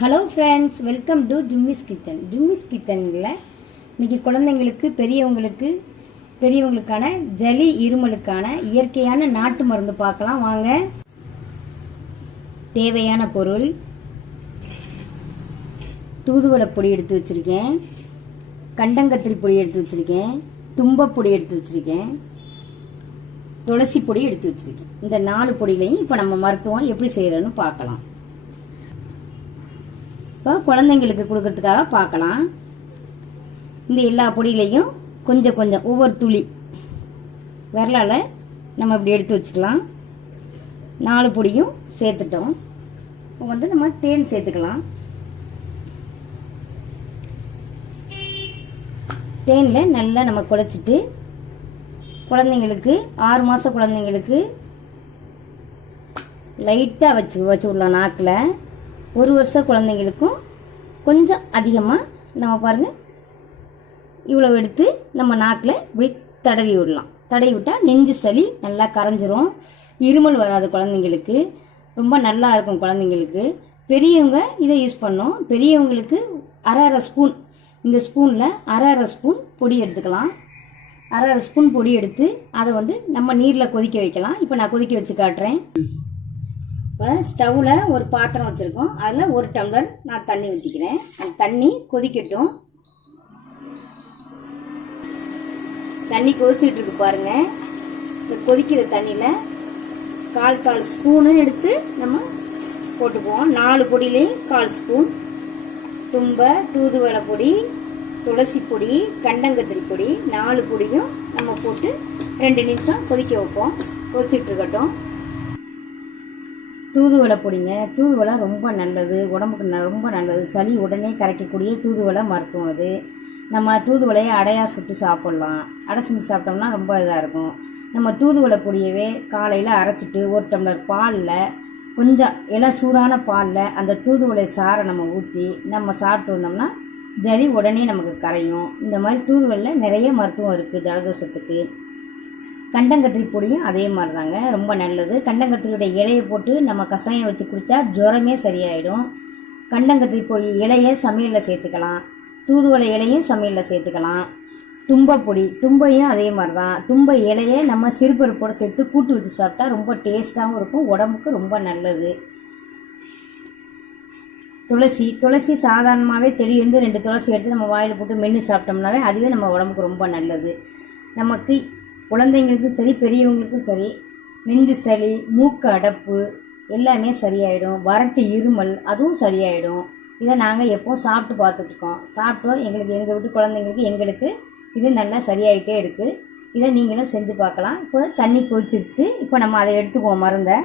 Hello friends, welcome to ஜும்மிஸ் kitchen. ஜும்மிஸ் கிச்சனில் இன்றைக்கி குழந்தைங்களுக்கு பெரியவங்களுக்கான ஜலி இருமலுக்கான இயற்கையான நாட்டு மருந்து பார்க்கலாம் வாங்க. தேவையான பொருள்: தூதுவளை பொடி எடுத்து வச்சுருக்கேன், கண்டங்கத்திரி பொடி எடுத்து வச்சுருக்கேன், தும்பப்பொடி எடுத்து வச்சுருக்கேன், துளசி பொடி எடுத்து வச்சுருக்கேன். இந்த 4 பொடியிலையும் இப்போ நம்ம மருத்துவம் எப்படி செய்கிறோன்னு பார்க்கலாம். இப்போ குழந்தைங்களுக்கு கொடுக்கறதுக்காக பார்க்கலாம். இந்த எல்லா பொடியிலையும் கொஞ்சம் கொஞ்சம் ஒவ்வொரு துளி விரலால் நம்ம இப்படி எடுத்து வச்சுக்கலாம். 4 பொடியும் சேர்த்துட்டோம். இப்போ நம்ம தேன் சேர்த்துக்கலாம். தேனில் நல்லா நம்ம குழைச்சிட்டு குழந்தைங்களுக்கு 6 மாத குழந்தைங்களுக்கு லைட்டாக வச்சு விடலாம் நாக்கில். 1 வருஷ குழந்தைங்களுக்கும் கொஞ்சம் அதிகமாக நம்ம பாருங்கள் இவ்வளோ எடுத்து நம்ம நாக்கில் இப்படி தடவி விடலாம். தடவி விட்டால் நெஞ்சு சளி நல்லா கரைஞ்சிரும், இருமல் வராது குழந்தைங்களுக்கு, ரொம்ப நல்லா இருக்கும் குழந்தைங்களுக்கு. பெரியவங்க இதை யூஸ் பண்ணோம். பெரியவங்களுக்கு அரை ஸ்பூன், இந்த ஸ்பூனில் அரை ஸ்பூன் பொடி எடுத்துக்கலாம். அரை ஸ்பூன் பொடி எடுத்து அதை நம்ம நீரில் கொதிக்க வைக்கலாம். இப்போ நான் கொதிக்க வச்சு காட்டுறேன். இப்போ ஸ்டவ்வில் ஒரு பாத்திரம் வச்சுருக்கோம். அதில் 1 டம்ளர் நான் தண்ணி ஊற்றிக்கிறேன். அந்த தண்ணி கொதிக்கட்டும். தண்ணி கொதிச்சுட்டு இருக்கு பாருங்கள். இந்த கொதிக்கிற தண்ணியில் கால் ஸ்பூனு எடுத்து நம்ம போட்டுக்குவோம். 4 பொடியிலையும் 1/4 ஸ்பூன் தூதுவளை பொடி, துளசி பொடி, கண்டங்கத்திரி பொடி 4 பொடியும் நம்ம போட்டு 2 நிமிஷம் கொதிக்க வைப்போம். கொதிச்சுட்டு இருக்கட்டும். தூதுவளை பொடிங்க. தூதுவளை ரொம்ப நல்லது, உடம்புக்கு ரொம்ப நல்லது. சளி உடனே கரைக்கக்கூடிய தூதுவளை மருத்துவம் அது. நம்ம தூதுவளையை அடையாக சுட்டு சாப்பிட்லாம். அடை செஞ்சு சாப்பிட்டோம்னா ரொம்ப இதாக இருக்கும். நம்ம தூதுவளை பொடியவே காலையில் அரைச்சிட்டு 1 டம்ளர் பாலில் கொஞ்சம் சூடான பாலில் அந்த தூதுவளை சாறை நம்ம ஊற்றி நம்ம சாப்பிட்டு வந்தோம்னா ஜலி உடனே நமக்கு கரையும். இந்த மாதிரி தூதுவளையில் நிறைய மருத்துவம் இருக்குது ஜலதோஷத்துக்கு. கண்டங்கத்திரி பொடியும் அதே மாதிரி தாங்க, ரொம்ப நல்லது. கண்டங்கத்திரியோடைய இலையை போட்டு நம்ம கஷாயம் வச்சு குடித்தா ஜுரமே சரியாயிடும். கண்டங்கத்திரி பொடி இலையை சமையலில் சேர்த்துக்கலாம், தூதுவளை இலையும் சமையலில் சேர்த்துக்கலாம். தும்பப்பொடி, தும்பையும் அதே மாதிரி தான். தும்பை இலையை நம்ம சிறுபருப்போடு சேர்த்து கூட்டு வச்சு சாப்பிட்டா ரொம்ப டேஸ்ட்டாகவும் இருக்கும், உடம்புக்கு ரொம்ப நல்லது. துளசி சாதாரணமாகவே செடியிலேருந்து 2 துளசி எடுத்து நம்ம வாயில் போட்டு மென்று சாப்பிட்டோம்னாவே அதுவே நம்ம உடம்புக்கு ரொம்ப நல்லது. நமக்கு குழந்தைங்களுக்கும் சரி பெரியவங்களுக்கும் சரி நெஞ்சு சளி, மூக்கு அடைப்பு எல்லாமே சரியாயிடும். வறட்டு இருமல் அதுவும் சரியாயிடும். இதை நாங்கள் எப்போவும் சாப்பிட்டு பார்த்துட்ருக்கோம். சாப்பிட்டோம் எங்கள் வீட்டு குழந்தைங்களுக்கு எங்களுக்கு இது நல்லா சரியாயிட்டே இருக்குது. இதை நீங்களும் செஞ்சு பார்க்கலாம். இப்போ தண்ணி கொதிச்சிருச்சு. இப்போ நம்ம அதை எடுத்துக்குவோம். மருந்தை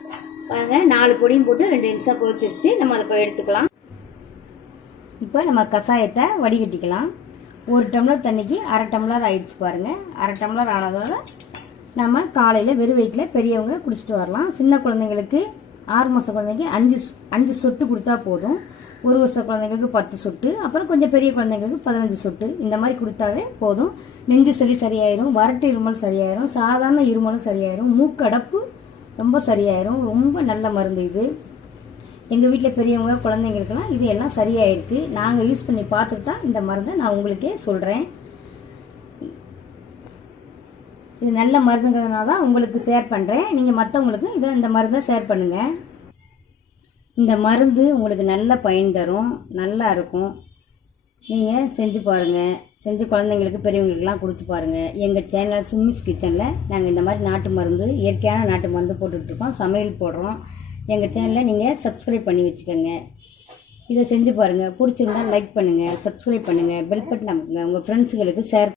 பாருங்கள், 4 பொடியும் போட்டு 2 நிமிஷம் கொதிச்சிருச்சு. நம்ம அதை போய் எடுத்துக்கலாம். இப்போ நம்ம கஷாயத்தை வடிகட்டிக்கலாம். 1 டம்ளர் தண்ணிக்கு அரை டம்ளர் ஆயிடுச்சு பாருங்கள். அரை டம்ளர் ஆனதோட நம்ம காலையில் வெறும் வயிற்றில் பெரியவங்க குடிச்சிட்டு வரலாம். சின்ன குழந்தைங்களுக்கு 6 மாத குழந்தைக்கு 5 சொட்டு கொடுத்தா போதும். 1 வருஷ குழந்தைங்களுக்கு 10 சொட்டு, அப்புறம் கொஞ்சம் பெரிய குழந்தைங்களுக்கு 15 சொட்டு இந்த மாதிரி கொடுத்தாவே போதும். நெஞ்சு சளி சரியாயிரும், வறட்டு இருமல் சரியாயிரும், சாதாரண இருமலும் சரியாயிரும், மூக்கடைப்பு ரொம்ப சரியாயிரும். ரொம்ப நல்ல மருந்து இது. எங்கள் வீட்டில் பெரியவங்க குழந்தைங்களுக்கெல்லாம் இது எல்லாம் சரியாயிருக்கு. நாங்கள் யூஸ் பண்ணி பார்த்துட்டு தான் இந்த மருந்தை நான் உங்களுக்கே சொல்கிறேன். இது நல்ல மருந்துங்கிறதுனால தான் உங்களுக்கு ஷேர் பண்ணுறேன். நீங்கள் மற்றவங்களுக்கும் இந்த மருந்தை ஷேர் பண்ணுங்கள். இந்த மருந்து உங்களுக்கு நல்ல பயன் தரும், நல்லா இருக்கும். நீங்கள் செஞ்சு பாருங்கள். செஞ்சு குழந்தைங்களுக்கு பெரியவங்களுக்கெல்லாம் கொடுத்து பாருங்கள். எங்கள் சேனல் ஜும்மிஸ் கிச்சனில் நாங்கள் இந்த மாதிரி நாட்டு மருந்து, இயற்கையான நாட்டு மருந்து போட்டுட்ருக்கோம், சமையல் போடுறோம். எங்கள் சேனலில் நீங்கள் சப்ஸ்கிரைப் பண்ணி வச்சுக்கோங்க. இதை செஞ்சு பாருங்கள். பிடிச்சிருந்தால் லைக் பண்ணுங்கள், சப்ஸ்கிரைப் பண்ணுங்கள், பெல் பட்டன் அமுக்குங்க, உங்கள் ஃப்ரெண்ட்ஸுங்களுக்கு ஷேர்